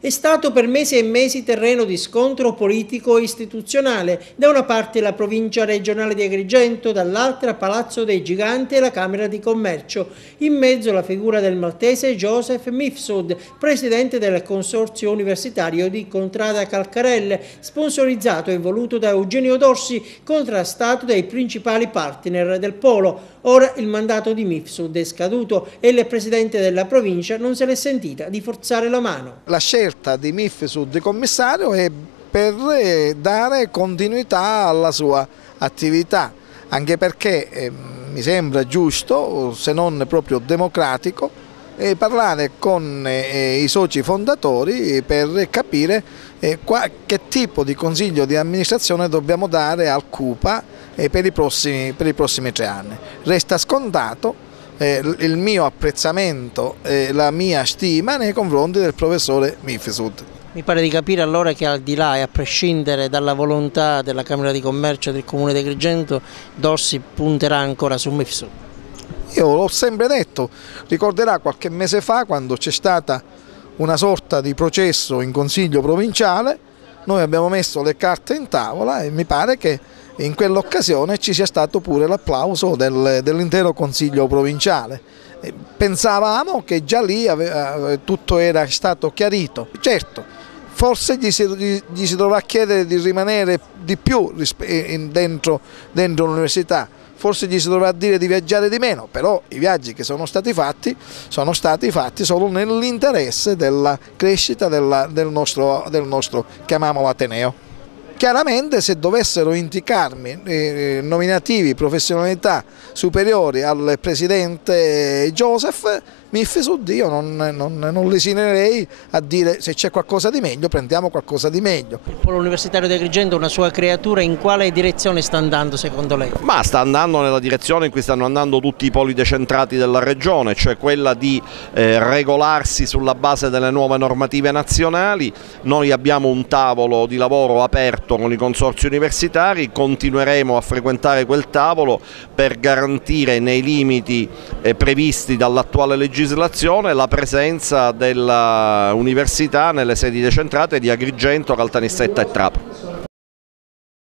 È stato per mesi e mesi terreno di scontro politico e istituzionale, da una parte la provincia regionale di Agrigento, dall'altra Palazzo dei Giganti e la Camera di Commercio. In mezzo la figura del maltese Joseph Mifsud, presidente del consorzio universitario di Contrada Calcarelle, sponsorizzato e voluto da Eugenio Dorsi, contrastato dai principali partner del polo. Ora il mandato di Mifsud è scaduto e il presidente della provincia non se l'è sentita di forzare la mano. La scelta di Mifsud di commissario è per dare continuità alla sua attività, anche perché mi sembra giusto, se non proprio democratico, parlare con i soci fondatori per capire che tipo di consiglio di amministrazione dobbiamo dare al CUPA per i prossimi 3 anni. Resta scontato il mio apprezzamento e la mia stima nei confronti del professore Mifsud. Mi pare di capire allora che al di là e a prescindere dalla volontà della Camera di Commercio del Comune di Agrigento, Dorsi punterà ancora su Mifsud. Io l'ho sempre detto, ricorderà qualche mese fa quando c'è stata una sorta di processo in consiglio provinciale, noi abbiamo messo le carte in tavola e mi pare che in quell'occasione ci sia stato pure l'applauso dell'intero consiglio provinciale. Pensavamo che già lì tutto era stato chiarito. Certo, forse gli si dovrà chiedere di rimanere di più dentro l'università, forse gli si dovrà dire di viaggiare di meno, però i viaggi che sono stati fatti solo nell'interesse della crescita del nostro, chiamiamolo, Ateneo. Chiaramente se dovessero indicarmi nominativi, professionalità superiori al presidente Joseph Mifsud, io non lesinerei a dire se c'è qualcosa di meglio, prendiamo qualcosa di meglio. Il Polo Universitario di Agrigento è una sua creatura, in quale direzione sta andando secondo lei? Ma sta andando nella direzione in cui stanno andando tutti i poli decentrati della regione, cioè quella di regolarsi sulla base delle nuove normative nazionali. Noi abbiamo un tavolo di lavoro aperto con i consorzi universitari, continueremo a frequentare quel tavolo per garantire nei limiti previsti dall'attuale legislazione la presenza dell'università nelle sedi decentrate di Agrigento, Caltanissetta e Trapani.